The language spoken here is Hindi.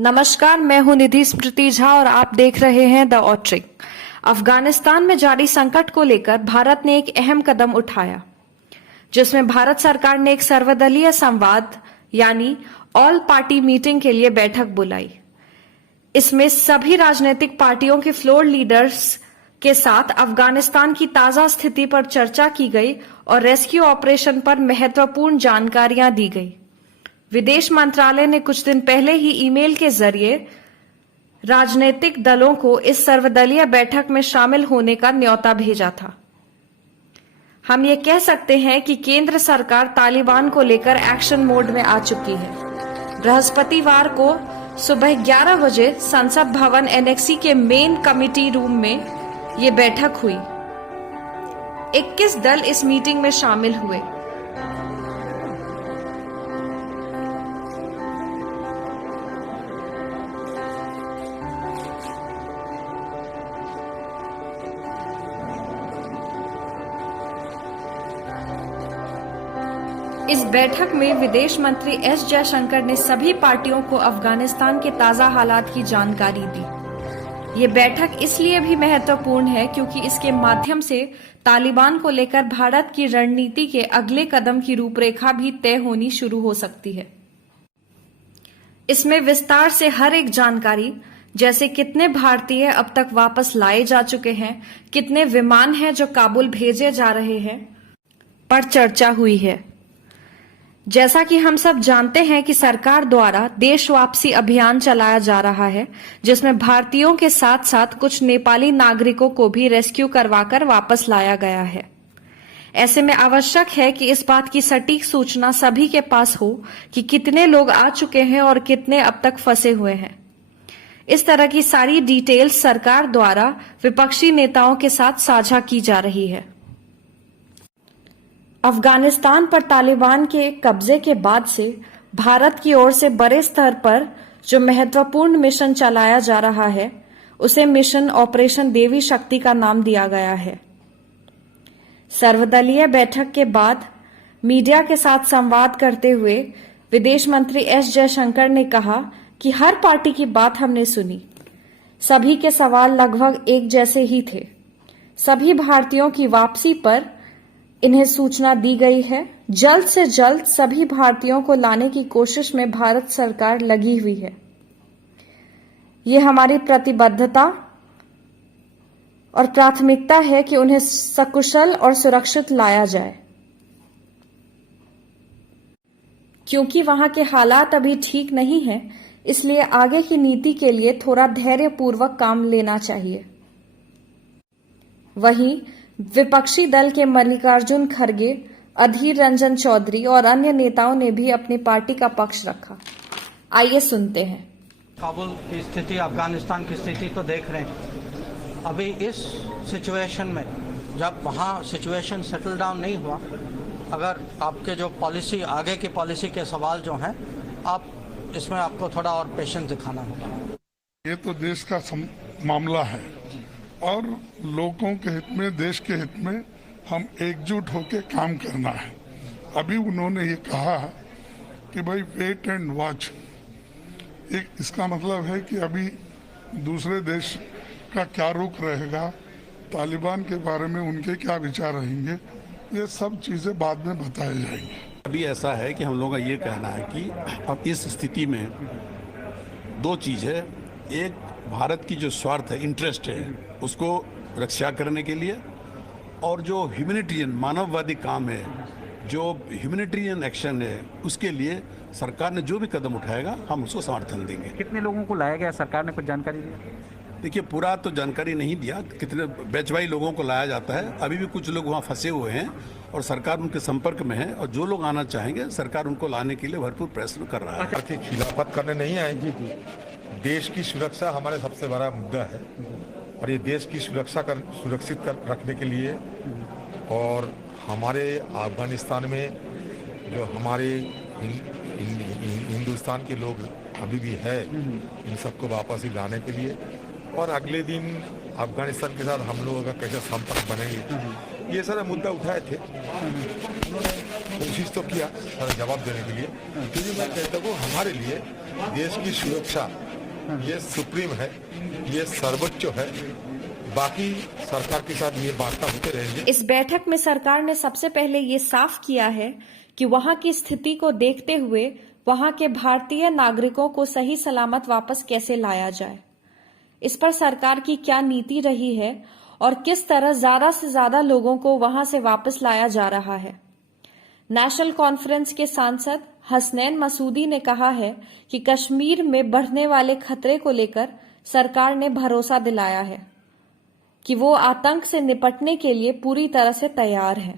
नमस्कार, मैं हूं निधि स्मृति झा और आप देख रहे हैं द ऑट्रिक। अफगानिस्तान में जारी संकट को लेकर भारत ने एक अहम कदम उठाया, जिसमें भारत सरकार ने एक सर्वदलीय संवाद यानी ऑल पार्टी मीटिंग के लिए बैठक बुलाई। इसमें सभी राजनीतिक पार्टियों के फ्लोर लीडर्स के साथ अफगानिस्तान की ताजा स्थिति पर चर्चा की गई और रेस्क्यू ऑपरेशन पर महत्वपूर्ण जानकारियां दी गई। विदेश मंत्रालय ने कुछ दिन पहले ही ईमेल के जरिए राजनीतिक दलों को इस सर्वदलीय बैठक में शामिल होने का न्योता भेजा था। हम ये कह सकते हैं कि केंद्र सरकार तालिबान को लेकर एक्शन मोड में आ चुकी है। बृहस्पतिवार को सुबह 11 बजे संसद भवन एनेक्सी के मेन कमिटी रूम में ये बैठक हुई। 21 दल इस मीटिंग में शामिल हुए। इस बैठक में विदेश मंत्री एस जयशंकर ने सभी पार्टियों को अफगानिस्तान के ताजा हालात की जानकारी दी। ये बैठक इसलिए भी महत्वपूर्ण है क्योंकि इसके माध्यम से तालिबान को लेकर भारत की रणनीति के अगले कदम की रूपरेखा भी तय होनी शुरू हो सकती है। इसमें विस्तार से हर एक जानकारी, जैसे कितने भारतीय अब तक वापस लाए जा चुके हैं, कितने विमान हैं जो काबुल भेजे जा रहे हैं, पर चर्चा हुई है। जैसा कि हम सब जानते हैं कि सरकार द्वारा देश वापसी अभियान चलाया जा रहा है, जिसमें भारतीयों के साथ साथ कुछ नेपाली नागरिकों को भी रेस्क्यू करवाकर वापस लाया गया है। ऐसे में आवश्यक है कि इस बात की सटीक सूचना सभी के पास हो कि कितने लोग आ चुके हैं और कितने अब तक फंसे हुए हैं। इस तरह की सारी डिटेल्स सरकार द्वारा विपक्षी नेताओं के साथ साझा की जा रही है। अफगानिस्तान पर तालिबान के कब्जे के बाद से भारत की ओर से बड़े स्तर पर जो महत्वपूर्ण मिशन चलाया जा रहा है, उसे मिशन ऑपरेशन देवी शक्ति का नाम दिया गया है। सर्वदलीय बैठक के बाद मीडिया के साथ संवाद करते हुए विदेश मंत्री एस जयशंकर ने कहा कि हर पार्टी की बात हमने सुनी। सभी के सवाल लगभग एक जैसे ही थे। सभी भारतीयों की वापसी पर इन्हें सूचना दी गई है। जल्द से जल्द सभी भारतीयों को लाने की कोशिश में भारत सरकार लगी हुई है। ये हमारी प्रतिबद्धता और प्राथमिकता है कि उन्हें सकुशल और सुरक्षित लाया जाए, क्योंकि वहां के हालात अभी ठीक नहीं हैं, इसलिए आगे की नीति के लिए थोड़ा धैर्यपूर्वक काम लेना चाहिए। वहीं विपक्षी दल के मल्लिकार्जुन खड़गे, अधीर रंजन चौधरी और अन्य नेताओं ने भी अपनी पार्टी का पक्ष रखा। आइए सुनते हैं। काबुल की स्थिति, अफगानिस्तान की स्थिति तो देख रहे हैं। अभी इस सिचुएशन में जब वहाँ सिचुएशन सेटल डाउन नहीं हुआ, अगर आपके जो पॉलिसी, आगे की पॉलिसी के सवाल जो हैं, आप इसमें आपको थोड़ा और पेशेंस दिखाना होगा। ये तो देश का मामला है और लोगों के हित में, देश के हित में हम एकजुट होकर काम करना है। अभी उन्होंने ये कहा कि भाई वेट एंड वॉच, एक इसका मतलब है कि अभी दूसरे देश का क्या रुख रहेगा, तालिबान के बारे में उनके क्या विचार रहेंगे, ये सब चीज़ें बाद में बताई जाएंगी। अभी ऐसा है कि हम लोगों का ये कहना है कि अब इस स्थिति में दो चीज़ है। एक, भारत की जो स्वार्थ है, इंटरेस्ट है, उसको रक्षा करने के लिए, और जो ह्यूमैनिटेरियन मानववादी काम है, जो ह्यूमैनिटेरियन एक्शन है, उसके लिए सरकार ने जो भी कदम उठाएगा हम उसको समर्थन देंगे। कितने लोगों को लाया गया, सरकार ने कुछ जानकारी दी? देखिए, पूरा तो जानकारी नहीं दिया, कितने बैचवाई लोगों को लाया जाता है। अभी भी कुछ लोग वहाँ फंसे हुए हैं और सरकार उनके संपर्क में है, और जो लोग आना चाहेंगे सरकार उनको लाने के लिए भरपूर प्रयत्न कर रहा है। खिलाफत करने नहीं आएगी। देश की सुरक्षा हमारे सबसे बड़ा मुद्दा है और ये देश की सुरक्षित रखने के लिए, और हमारे अफगानिस्तान में जो हमारे हिंदुस्तान के लोग अभी भी है, इन सबको वापस ही लाने के लिए, और अगले दिन अफगानिस्तान के साथ हम लोगों का कैसे संपर्क बनेंगे, ये सारा मुद्दा उठाए थे। उन्होंने कोशिश तो किया सारा जवाब देने के लिए, क्योंकि मैं कहता हूँ हमारे लिए देश की सुरक्षा ये सुप्रीम है, ये सर्वोच्च है। बाकी सरकार के साथ ये वार्ता होते रहेंगे। इस बैठक में सरकार ने सबसे पहले ये साफ किया है कि वहां की स्थिति को देखते हुए वहां के भारतीय नागरिकों को सही सलामत वापस कैसे लाया जाए, इस पर सरकार की क्या नीति रही है और किस तरह ज्यादा से ज्यादा लोगों को वहां से वापस लाया जा रहा है। नेशनल कॉन्फ्रेंस के सांसद हसनैन मसूदी ने कहा है कि कश्मीर में बढ़ने वाले खतरे को लेकर सरकार ने भरोसा दिलाया है कि वो आतंक से निपटने के लिए पूरी तरह से तैयार है।